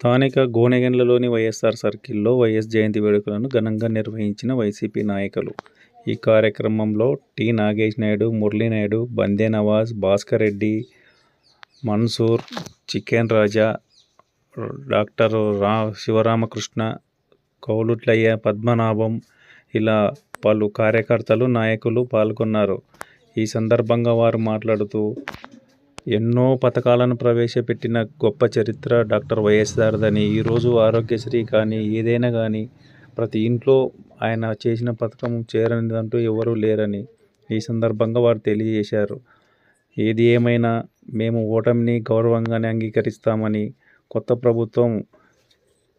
స్థానిక గోనెగండ్లలోని వైఎస్ఆర్ సర్కిల్లో వైఎస్ జయంతి వేడుకలను ఘనంగా నిర్వహించిన వైసీపీ నాయకులు. ఈ కార్యక్రమంలో T. Nagesh Naidu, Murali Naidu, Nawaz, Bhaskar Reddy, Mansoor, chicken Raja, doctor రా శివరామకృష్ణ, కౌలుట్లయ్య, పద్మనాభం ఇలా పలు కార్యకర్తలు, నాయకులు పాల్గొన్నారు. ఈ సందర్భంగా వారు మాట్లాడుతూ ఎన్నో పథకాలను ప్రవేశపెట్టిన గొప్ప చరిత్ర డాక్టర్ వైఎస్ఆర్దని, ఈరోజు ఆరోగ్యశ్రీ కానీ ఏదైనా కానీ ప్రతి ఇంట్లో ఆయన చేసిన పథకం చేరనిదంటూ ఎవరూ లేరని ఈ సందర్భంగా వారు తెలియజేశారు. ఏది ఏమైనా మేము ఓటమిని గౌరవంగానే అంగీకరిస్తామని, కొత్త ప్రభుత్వం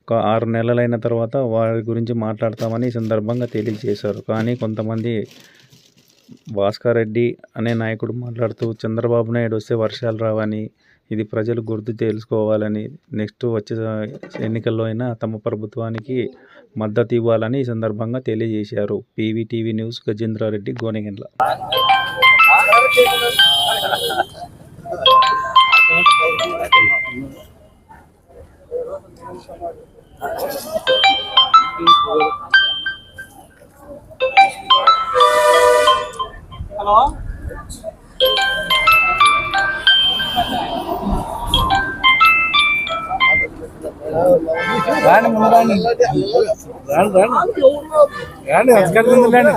ఒక ఆరు నెలలైన తర్వాత వారి గురించి మాట్లాడతామని ఈ సందర్భంగా తెలియజేశారు. కానీ కొంతమంది భాస్కర్ రెడ్డి అనే నాయకుడు మాట్లాడుతూ చంద్రబాబు నాయుడు వస్తే వర్షాలు రావని, ఇది ప్రజలు గుర్తు తెలుసుకోవాలని, నెక్స్ట్ వచ్చే ఎన్నికల్లో అయినా తమ ప్రభుత్వానికి మద్దతు ఇవ్వాలని ఈ సందర్భంగా తెలియజేశారు. PVTV news Gajendrareddy Gonegandla. Hello? రాండి ముందు రాండి. రాండి రాండి. రాండి నమస్కారం ముందు రాండి.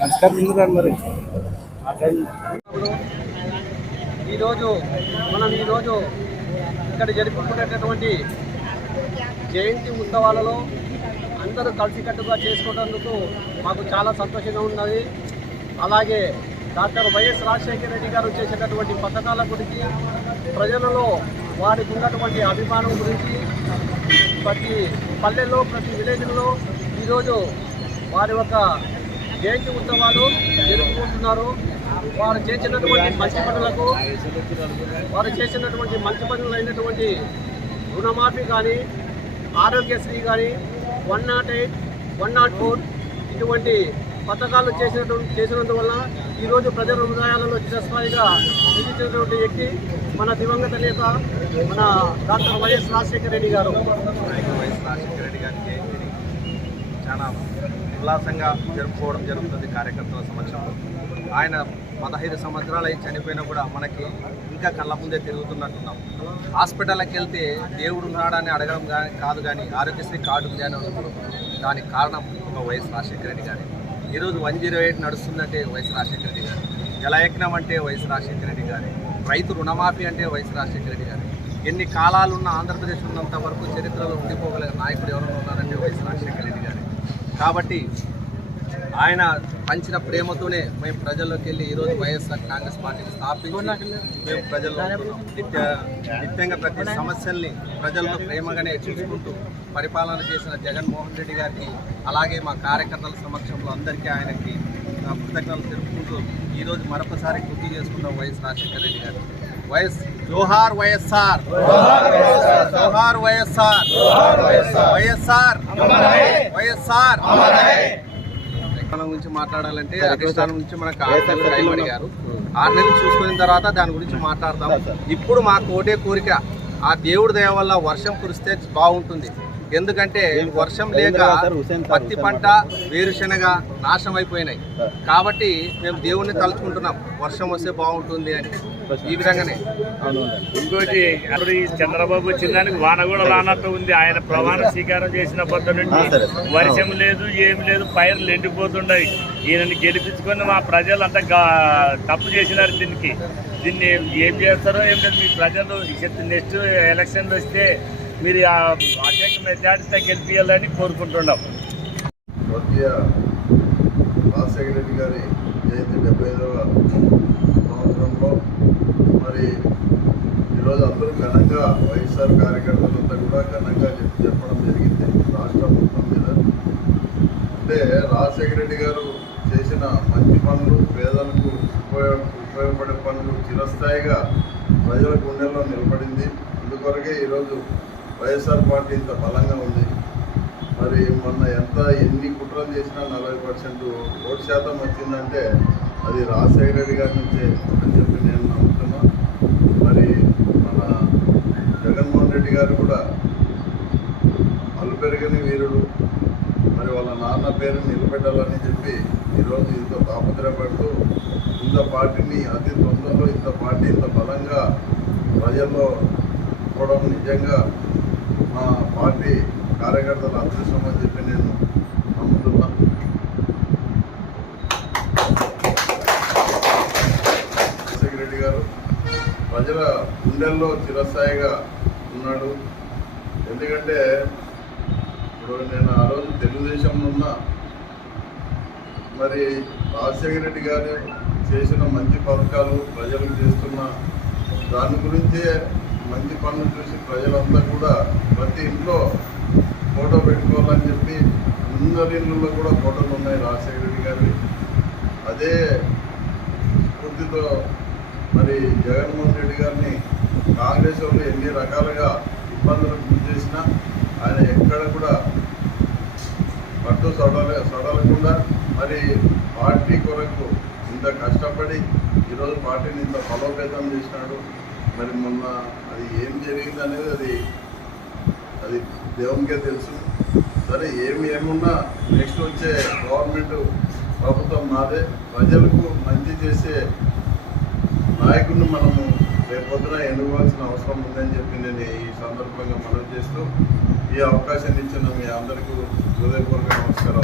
నమస్కారం ముందు రాండి మరి. ఈరోజు మనం ఈరోజు ఇక్కడ జరుపుకునేటటువంటి జయంతి ఉత్సవాలలో అందరూ కలిసికట్టుగా చేసుకోవడానికి మాకు చాలా సంతోషంగా ఉన్నది. అలాగే డాక్టర్ వైఎస్ రాజశేఖర రెడ్డి గారు చేసినటువంటి పథకాల గురించి ప్రజలలో వారికి ఉన్నటువంటి అభిమానం గురించి ప్రతి పల్లెల్లో ప్రతి విలేజ్లో ఈరోజు వారి యొక్క జయంతి ఉత్సవాలు జరుపుకుంటున్నారు. వారు చేసినటువంటి మంచి పనులకు వారు చేసినటువంటి మంచి పనులు అయినటువంటి రుణమాఫీ కానీ ఆరోగ్యశ్రీ కానీ one naught eight one naught four ఇటువంటి పథకాలు చేసినటువంటి చేసినందువల్ల ఈరోజు ప్రజల హృదయాలలో చిరస్థాయిగా నిలిచినటువంటి వ్యక్తి మన దివంగత నేత మన డాక్టర్ వైఎస్ రాజశేఖర రెడ్డి గారు. వైఎస్ రాజశేఖర రెడ్డి గారి జయంతిని చాలా ఉల్లాసంగా జరుపుకోవడం జరుగుతుంది కార్యకర్తల సమక్షంలో. ఆయన పదహైదు సంవత్సరాలు అయి చనిపోయినా కూడా మనకి ఇంకా కళ్ళ ముందే తిరుగుతున్నట్టున్నాం. హాస్పిటల్కి వెళ్తే దేవుడు ఉన్నాడని అడగడం కానీ కాదు కానీ ఆరోగ్యశ్రీ కార్డు ఉంది అని అడుగుతున్నాం దానికి కారణం ఒక వైఎస్ రాజశేఖర రెడ్డి గారి. ఈరోజు వన్ జీరో ఎయిట్ నడుస్తుందంటే వైఎస్ రాజశేఖర రెడ్డి గారు. జలయజ్ఞం అంటే వైఎస్ రాజశేఖర రెడ్డి గారి. రైతు రుణమాఫీ అంటే వైఎస్ రాజశేఖర రెడ్డి గారు. ఎన్ని కాలాలు ఉన్న ఆంధ్రప్రదేశ్ ఉన్నంత వరకు చరిత్రలో ఉండిపోగల నాయకుడు ఎవరైనా ఉన్నారంటే వైఎస్ రాజశేఖర రెడ్డి గారు. కాబట్టి ఆయన పంచిన ప్రేమతోనే మేము ప్రజల్లోకి వెళ్ళి ఈరోజు వైఎస్ఆర్ కాంగ్రెస్ పార్టీని స్థాపించి మేము ప్రజల్లో. నిత్య నిత్యంగా ప్రతి సమస్యల్ని ప్రజల్లో ప్రేమగానే చూసుకుంటూ పరిపాలన చేసిన జగన్మోహన్ రెడ్డి గారికి అలాగే మా కార్యకర్తల సమక్షంలో అందరికీ ఆయనకి కృతజ్ఞతలు తెలుపుకుంటూ ఈరోజు మరొకసారి గుర్తు చేసుకున్నాం వైఎస్ రాజశేఖర రెడ్డి గారు. వైఎస్ జోహార్ వైఎస్ఆర్. జోహార్ వైఎస్ఆర్. వైఎస్ఆర్. వైఎస్ఆర్. తెలంగాణ గురించి మాట్లాడాలంటే అధిష్టానం నుంచి మనకు ఆరు నెలలు టైం అడిగారు ఆరు నెలలు చూసుకున్న తర్వాత దాని గురించి మాట్లాడతాం ఇప్పుడు మాకు ఒకటే కోరిక ఆ దేవుడి దయ వల్ల వర్షం కురిస్తే బాగుంటుంది. ఎందుకంటే వర్షం లేక పత్తి పంట వేరుశనగ నాశనం అయిపోయినాయి. కాబట్టి మేము దేవుణ్ణి తలుచుకుంటున్నాం. వర్షం వస్తే బాగుంటుంది అని. ఈ విధంగానే. ఇంకోటి అప్పుడు ఈ చంద్రబాబు వచ్చిన దానికి వాన కూడా రానట్టు ఉంది. ఆయన ప్రమాణ స్వీకారం చేసిన పొద్దు నుండి వర్షం లేదు ఏం లేదు పైర్లు ఎండిపోతున్నాయి ఈయనని గెలిపించుకొని మా ప్రజలు అంతా గా- తప్పు చేసినారు దీనికి. దీన్ని ఏం చేస్తారో ఏం లేదు. మీ ప్రజలు నెక్స్ట్ ఎలక్షన్ వస్తే మీరు ఆ అత్యధిక మెజార్టీతో గెలిపించాలని కోరుకుంటున్నాం. స్వర్గీయ రాజశేఖర రెడ్డి గారి జయంతి డెబ్బై ఐదవ సంవత్సరంలో మరి ఈరోజు అందరూ ఘనంగా వైఎస్ఆర్ కార్యకర్తలంతా కూడా ఘనంగా చెప్పడం జరిగింది రాష్ట్రం మొత్తం మీద. అంటే రాజశేఖర రెడ్డి గారు చేసిన మంచి పనులు పేదలకు ఉపయోగ ఉపయోగపడే పనులు చిరస్థాయిగా ప్రజల గుండెల్లో నిలబడింది. అందుకొరకే ఈరోజు వైఎస్ఆర్ పార్టీ ఇంత బలంగా ఉంది. మరి మొన్న ఎంత ఎన్ని కుట్రలు చేసినా నలభై పర్సెంట్ ఓటు శాతం వచ్చిందంటే అది రాజశేఖర రెడ్డి గారి నుంచే అని చెప్పి నేను నమ్ముతున్నా. మరి మన జగన్మోహన్ రెడ్డి గారు కూడా కూడా అలుపెరగని వీరుడు. మరి వాళ్ళ నాన్న పేరు నిలబెట్టాలని చెప్పి ఈరోజు ఇంత తాపత్రయపడుతూ ఇంత పార్టీని అతి తొందరలో ఇంత పార్టీ ఇంత బలంగా ప్రజల్లో పోవడం నిజంగా మా పార్టీ కార్యకర్తల అదృష్టం అని చెప్పి నేను నమ్ముతున్నా. రెడ్డి గారు ప్రజల గుండెల్లో చిరస్థాయిగా ఉన్నాడు. ఎందుకంటే ఇప్పుడు నేను ఆ రోజు తెలుగుదేశంలో ఉన్నా మరి రాజశేఖర రెడ్డి గారు చేసిన మంచి పథకాలు ప్రజలకు చేస్తున్న దాని గురించే మంచి పనులు చూసి ప్రజలంతా కూడా ప్రతి ఇంట్లో ఫోటో పెట్టుకోవాలని చెప్పి అందరి ఇళ్ళల్లో కూడా ఫోటోలు ఉన్నాయి. రాజశేఖర రెడ్డి గారి అదే స్ఫూర్తితో మరి జగన్మోహన్ రెడ్డి గారిని కాంగ్రెస్ వాళ్ళు ఎన్ని రకాలుగా ఇబ్బందులకు గురి చేసినా ఆయన ఎక్కడ కూడా పట్టు సడల సడలకుండా మరి పార్టీ కొరకు ఇంత కష్టపడి ఈరోజు పార్టీని ఇంత బలోపేతం చేసినాడు. మరి మొన్న అది ఏం జరిగింది అనేది అది అది దేవునికే తెలుసు. సరే ఏమి ఏమున్నా నెక్స్ట్ వచ్చే గవర్నమెంట్ ప్రభుత్వం మాదే. ప్రజలకు మంచి చేసే నాయకుడిని మనము రేపొద్దున ఎన్నుకోవాల్సిన అవసరం ఉందని చెప్పి నేను ఈ సందర్భంగా మనం చేస్తూ ఈ అవకాశాన్ని ఇచ్చిన మీ అందరికీ హృదయపూర్వక నమస్కారం